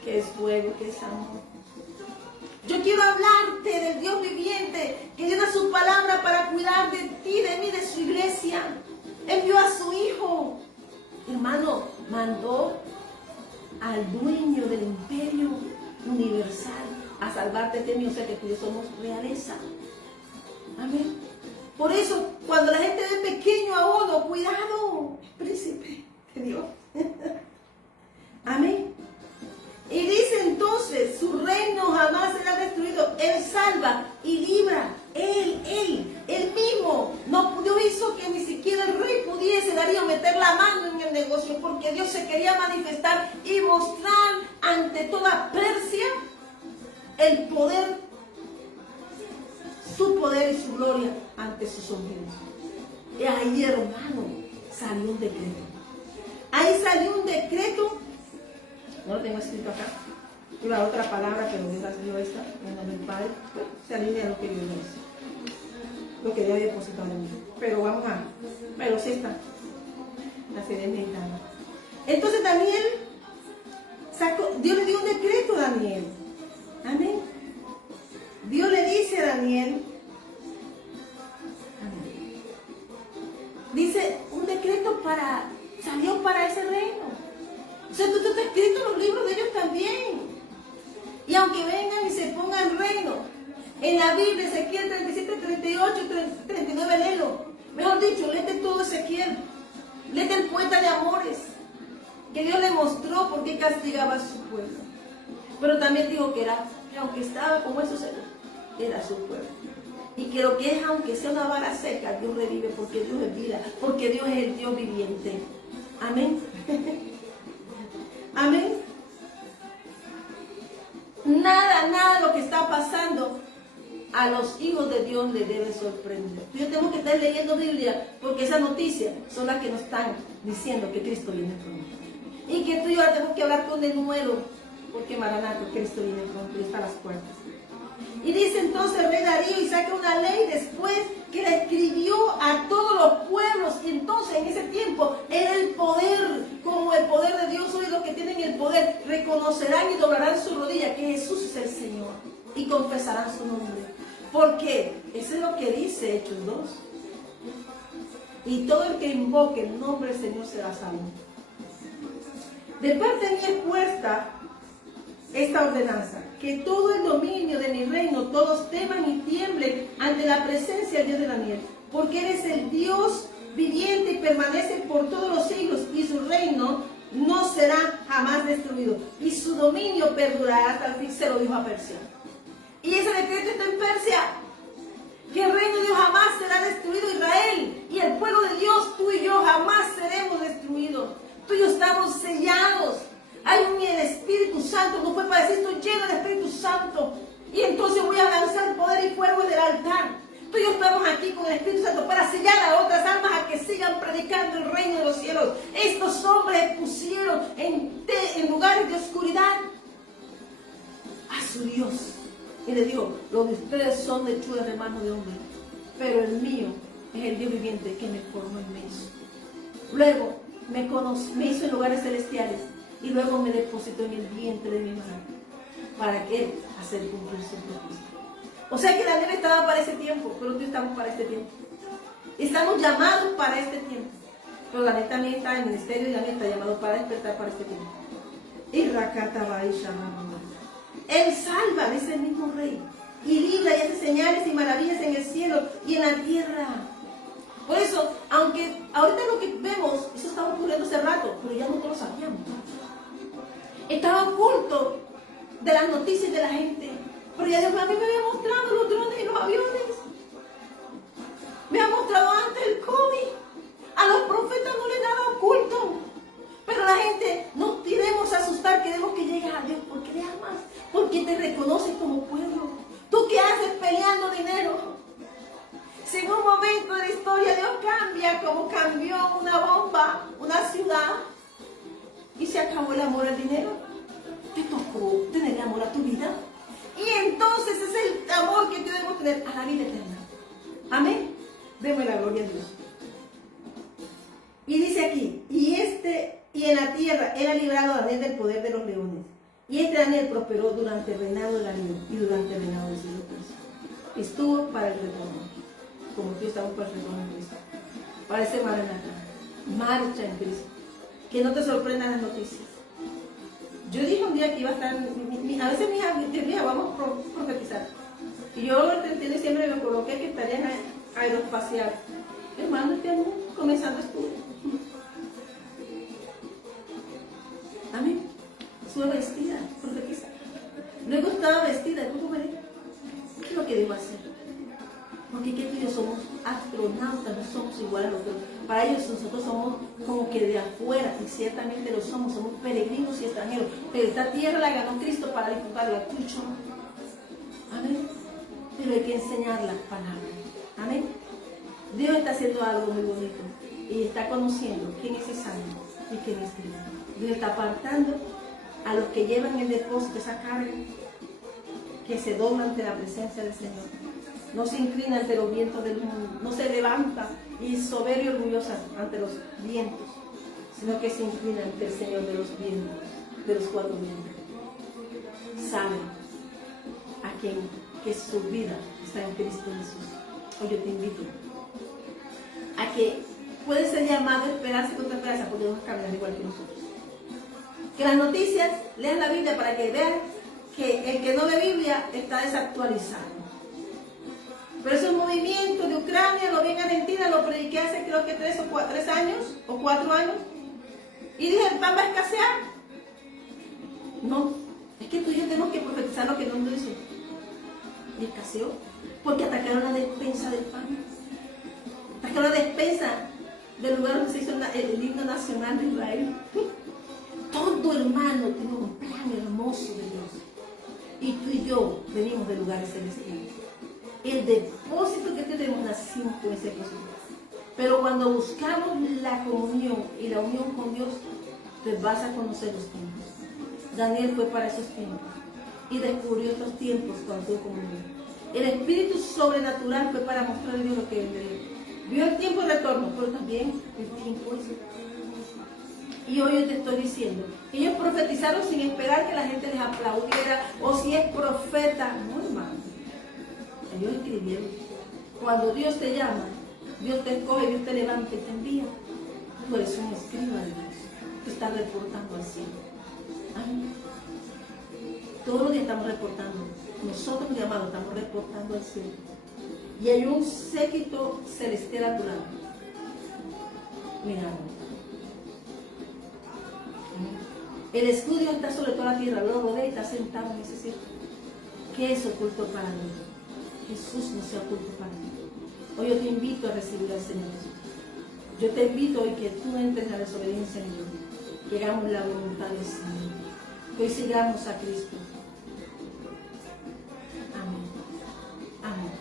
que es fuego, que es amor. Yo quiero hablarte del Dios viviente que dio su palabra para cuidar de ti, de mí, de su iglesia. Envió a su Hijo. Hermano, mandó al dueño del imperio universal a salvarte de mí. O sea que tú y yo somos realeza. Amén. Por eso, cuando la gente ve pequeño a uno, cuidado, es príncipe de Dios. Amén. Y dice entonces, su reino jamás será destruido. Él salva y libra. Él mismo. No, Dios hizo que ni siquiera el rey pudiese, Darío, meter la mano en el negocio, porque Dios se quería manifestar y mostrar ante toda Persia el poder, su poder y su gloria ante sus hombres. Y ahí, hermano, salió un decreto. Ahí salió un decreto. No lo tengo escrito acá. Iba otra palabra, pero Dios salió esta, en nombre del Padre. Pues, se alinea a lo que Dios dice, lo que Dios había depositado en mí. Pero vamos a, pero sí está. La serie meditando. Entonces Daniel Dios le dio un decreto a Daniel. Amén. Dios le dice a Daniel, amén, dice un decreto para está escrito en los libros de ellos también. Y aunque vengan y se pongan reino, en la Biblia, Ezequiel 37, 38, 39, léelo. Mejor dicho, léete todo Ezequiel. Léete el poeta de amores, que Dios le mostró por qué castigaba a su pueblo. Pero también dijo que aunque estaba como esos era su pueblo. Y que lo que es, aunque sea una vara seca, Dios revive, porque Dios es vida, porque Dios es el Dios viviente. Amén. Amén. Nada de lo que está pasando a los hijos de Dios les debe sorprender. Yo tengo que estar leyendo Biblia, porque esas noticias son las que nos están diciendo que Cristo viene pronto. Y que tú y yo ahora tenemos que hablar con denuedo, porque Maranatha, Cristo viene pronto y está a las puertas. Y dice entonces el rey Darío, y saca una ley después que la escribió a todos los pueblos. Y entonces en ese tiempo era el poder, como el poder de Dios. Hoy los que tienen el poder reconocerán y doblarán su rodilla que Jesús es el Señor, y confesarán su nombre. Porque eso es lo que dice Hechos 2. Y todo el que invoque el nombre del Señor será salvo. De parte mía es puesta esta ordenanza, que todo el dominio de mi reino, todos teman y tiemblen ante la presencia del Dios de Daniel, porque eres el Dios viviente y permanece por todos los siglos, y su reino no será jamás destruido, y su dominio perdurará hasta el fin. Se lo dijo a Persia. Y ese decreto está en Persia, que el reino de Dios jamás será destruido. Israel y el pueblo de Dios, tú y yo jamás seremos destruidos. Tú y yo estamos sellados. Hay un Espíritu Santo, no fue para decir estoy lleno del Espíritu Santo y entonces voy a lanzar poder y fuego del altar. Tú y yo estamos aquí con el Espíritu Santo para sellar a otras almas a que sigan predicando el reino de los cielos. Estos hombres pusieron en lugares de oscuridad a su Dios y le dijo: los de ustedes son de hechuras de mano de hombre, pero el mío es el Dios viviente que me formó y me hizo. Luego me hizo en lugares celestiales y luego me depositó en el vientre de mi madre. ¿Para qué? Hacer cumplir su propósito. O sea que Daniel estaba para ese tiempo, pero tú estamos para este tiempo. Estamos llamados para este tiempo. Pero Daniel también está en el ministerio y Daniel está llamado para despertar para este tiempo. Y Rakata y Shamama. Él salva, dice el mismo rey, y libra y hace señales y maravillas en el cielo y en la tierra. Por eso, aunque ahorita lo que vemos, eso estaba ocurriendo hace rato, pero ya nosotros lo sabíamos. Estaba oculto de las noticias de la gente. Pero ya Dios a mí me había mostrado los drones y los aviones. Me ha mostrado antes el COVID. A los profetas no les daba oculto. Pero la gente, no queremos asustar, queremos que llegues a Dios porque le amas, porque te reconoce como pueblo. ¿Tú qué haces peleando dinero? Si en un momento de la historia Dios cambia como cambió una bomba, una ciudad, y se acabó el amor al dinero, te tocó tener amor a tu vida. Y entonces es el amor que debemos tener a la vida eterna. Amén. Demos la gloria a Dios. Y dice aquí, y en la tierra él ha librado a Daniel del poder de los leones. Y este Daniel prosperó durante el reinado de Darío y durante el reinado de Ciro. Estuvo para el retorno, como tú estamos para el retorno en Cristo. Para ese Maranatha, marcha en Cristo. Que no te sorprendan las noticias. Yo dije un día que iba a estar, a veces mis hijas vamos a profetizar. Y yo el 31 de diciembre me coloqué que estaría en aeroespacial. Hermano, este año comenzando estudio. Amén. Sube vestida, profetiza. Luego estaba vestida, y luego veré qué es lo que debo hacer. Porque que tú y yo somos astronautas, no somos iguales a los otros. Para ellos nosotros somos como que de afuera, y ciertamente lo somos peregrinos y extranjeros. Pero esta tierra la ganó Cristo para disfrutarla, tú y yo. Amén. Pero hay que enseñar las palabras. Amén. Dios está haciendo algo muy bonito y está conociendo quién es Isaac y quién es Cristo. Dios está apartando a los que llevan en el depósito esa carga, que se doblan ante la presencia del Señor. No se inclina ante los vientos del mundo, no se levanta y soberbio y orgullosa ante los vientos, sino que se inclina ante el Señor de los vientos, de los cuatro vientos. Sabe a quien que su vida está en Cristo Jesús. Hoy yo te invito a que puede ser llamado a esperarse contra esperanza, porque Dios va a caminar igual que nosotros. Que las noticias, lean la Biblia para que vean que el que no lee Biblia está desactualizado. Pero ese movimiento de Ucrania, lo vi en Argentina, lo prediqué hace creo que 3 años o 4 años. Y dije, ¿el pan va a escasear? No, es que tú y yo tenemos que profetizar lo que el mundo dice. Y escaseó, porque atacaron la despensa del pan. Atacaron la despensa del lugar donde se hizo el himno nacional de Israel. Todo hermano tiene un plan hermoso de Dios. Y tú y yo venimos de lugares celestiales. El depósito que tenemos nació con ese depósito. Pero cuando buscamos la comunión y la unión con Dios, te vas a conocer los tiempos. Daniel fue para esos tiempos y descubrió estos tiempos cuando tuvo comunión. El espíritu sobrenatural fue para mostrarle a Dios lo que él veía. Vio el tiempo de retorno, pero también el tiempo ese. Y hoy yo te estoy diciendo, ellos profetizaron sin esperar que la gente les aplaudiera o si es profeta. No, hermano. Ellos escribieron. Cuando Dios te llama, Dios te escoge, Dios te levanta y te envía. Tú eres un escriba de Dios que está reportando al cielo. Amén. Todos los días estamos reportando. Nosotros, mi amado, estamos reportando al cielo. Y hay un séquito celestial a tu lado. Mira. El escudo está sobre toda la tierra, lo rodea y está sentado en ese sitio. ¿Qué es oculto para Dios? Jesús no sea oculto para ti. Hoy yo te invito a recibir al Señor Jesús. Yo te invito hoy que tú entres en la desobediencia en Dios, que hagamos la voluntad del Señor, que hoy sigamos a Cristo. Amén. Amén.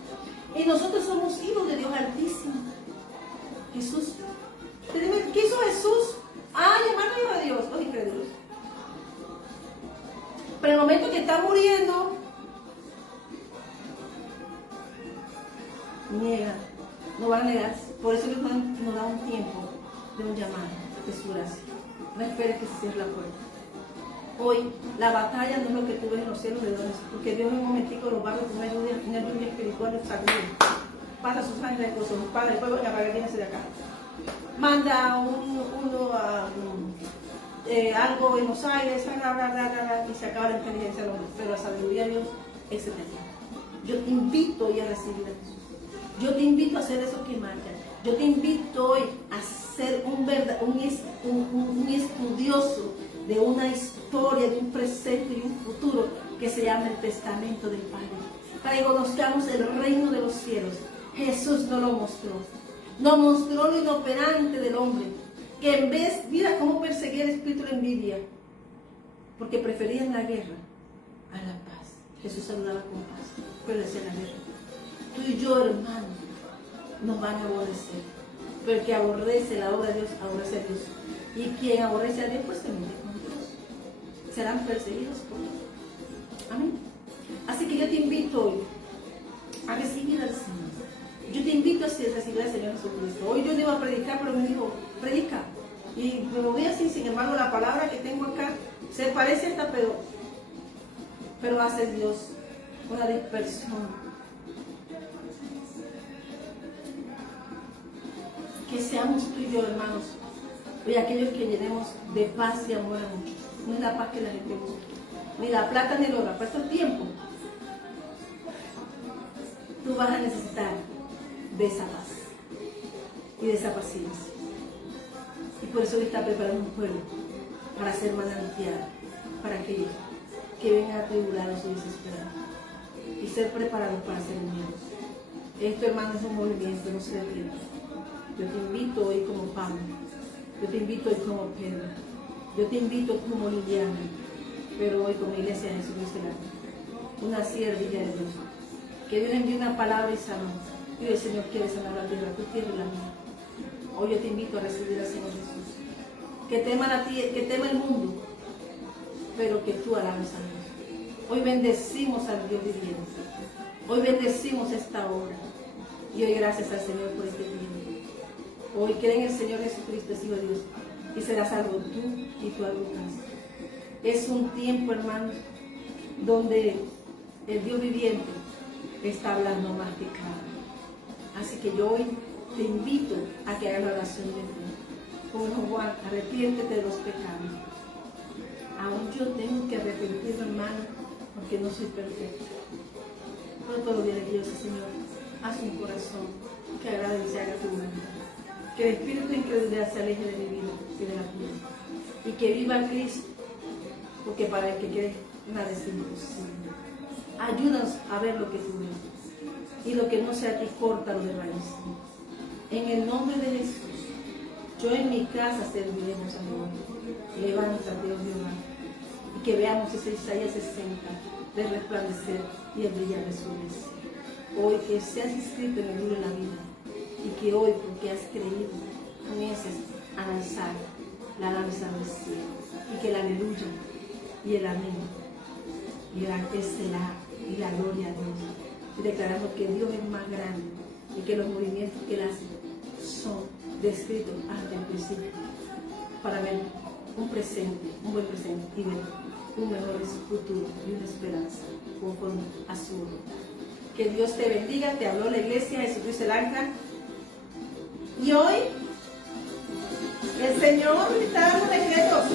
Y nosotros somos hijos de Dios Altísimo. Jesús. ¿Qué hizo Jesús? Ay, hermano, hijo de Dios. Los incrédulos. Pero en el momento que está muriendo, niega, no van a negar. Por eso Dios nos da un tiempo de un llamado de su gracia. No esperes que se cierre la puerta. Hoy la batalla no es lo que tú ves en los cielos de Dios, porque Dios en un momentico los va a una lluvia espiritual de sacudir. Pasa sus ángeles con sus padres, después van a pagar quién de acá. Manda algo en Buenos Aires, y se acaba la inteligencia del hombre, pero la sabiduría de Dios es eterna. Yo te invito hoy a recibir a Jesús. Yo te invito a hacer eso que marcha. Yo te invito hoy a ser un estudioso de una historia, de un presente y un futuro que se llama el Testamento del Padre. Para que conozcamos el reino de los cielos. Jesús nos lo mostró. Nos mostró lo inoperante del hombre. Que en vez, mira cómo perseguía el espíritu de envidia. Porque preferían la guerra a la paz. Jesús saludaba con paz, pero decía la guerra. Tú y yo, hermano, nos van a aborrecer. Pero el que aborrece la obra de Dios, aborrece a Dios. Y quien aborrece a Dios, pues se mete con Dios. Serán perseguidos por Dios. Amén. Así que yo te invito hoy a recibir al Señor. Yo te invito a recibir al Señor Jesucristo. Hoy yo no iba a predicar, pero me dijo, predica. Y me moví así, sin embargo, la palabra que tengo acá se parece a esta, pero hace Dios una dispersión. Que seamos tú y yo, hermanos, y aquellos que llenemos de paz y amor a muchos. No es la paz que la gente busca, ni la plata ni el oro, para estos tiempos. Tú vas a necesitar de esa paz y de esa paciencia. Y por eso hoy está preparando un pueblo para ser manantial para aquellos que vengan atribulados o desesperados y ser preparados para ser unidos. Esto, hermano, es un movimiento, no se detiene. Yo te invito hoy como Pablo, yo te invito hoy como Pedro, yo te invito como Liliana, pero hoy como Iglesia de Jesucristo, una siervilla de Dios. Que Dios envíe una palabra y sanó. Y el Señor quiere sanar la tierra, tu tierra y la mía. Hoy yo te invito a recibir al Señor Jesús. Que tema el mundo, pero que tú alabes a Dios. Hoy bendecimos al Dios viviente. Hoy bendecimos esta hora. Y hoy gracias al Señor por este tiempo. Hoy cree en el Señor Jesucristo, es Hijo de Dios, y serás salvo tú y tu casa. Es un tiempo, hermanos, donde el Dios viviente está hablando más que claro. Así que yo hoy te invito a que hagas la oración de fe. Como Juan, arrepiéntete de los pecados. Aún yo tengo que arrepentirme, hermano, porque no soy perfecto. Pero todos los días le digo, Señor, haz un corazón que agrade y se haga tu voluntad. Que el espíritu de incredulidad se aleje de mi vida y de la tuya. Y que viva Cristo, porque para el que cree nada es imposible. Ayúdanos a ver lo que tú ves. Y lo que no sea a ti, córtalo de raíz. En el nombre de Jesús, yo en mi casa serviremos a Jehová. Levántate, Dios Jehová, y que veamos ese Isaías 60 de resplandecer y el brillar de su luz. Hoy que seas inscrito en el libro de la vida y que hoy, porque has creído, comiences a lanzar la danza del cielo y que el aleluya y el amén y el selah y la gloria a Dios, y declarando que Dios es más grande y que los movimientos que Él hace son descritos hasta el principio para ver un presente, un buen presente y ver un mejor futuro y una esperanza conforme a su voluntad. Que Dios te bendiga. Te habló la iglesia Jesucristo el Ancla. Y hoy el Señor me está dando decretos.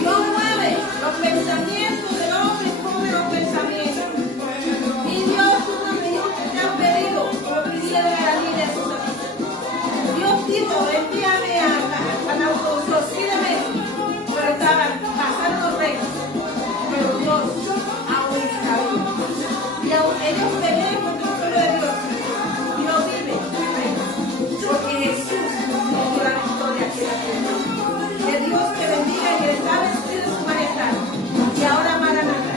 Dios mueve los pensamientos del hombre, come los pensamientos. Y Dios te ha pedido, como pidió de la vida de sus amigos. Dios dijo, envíame a Naucosor, sígueme, pero estaban pasando los reyes. Pero Dios aún está vivo. Y aún ellos venían con el pueblo de Dios. Dios vive, porque Jesús nos dio la victoria aquí en la tierra. Que Dios te bendiga y que está vestido de su majestad. Y ahora Maranatha,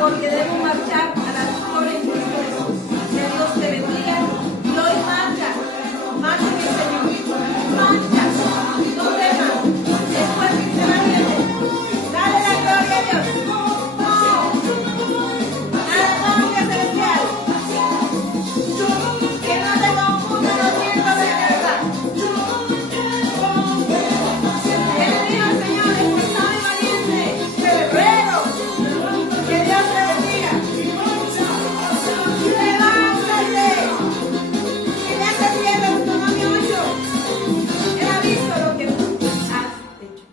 porque debemos marchar a la victoria en Cristo Jesús. Que Dios te bendiga. Y hoy marcha en el Señor. Marcha, no temas. Después que se la viene. Dale la gloria a Dios. Aleluya celestial. Que no te confundan los vientos de guerra. Bendiga al Señor, esforzado y valiente, guerrero. Que Dios te bendiga. Levántate. Que ya se cierra Deuteronomio 8. Él ha visto lo que tú has hecho.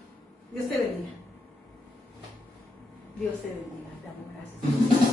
Dios te bendiga. Dios te bendiga. Te amo, gracias.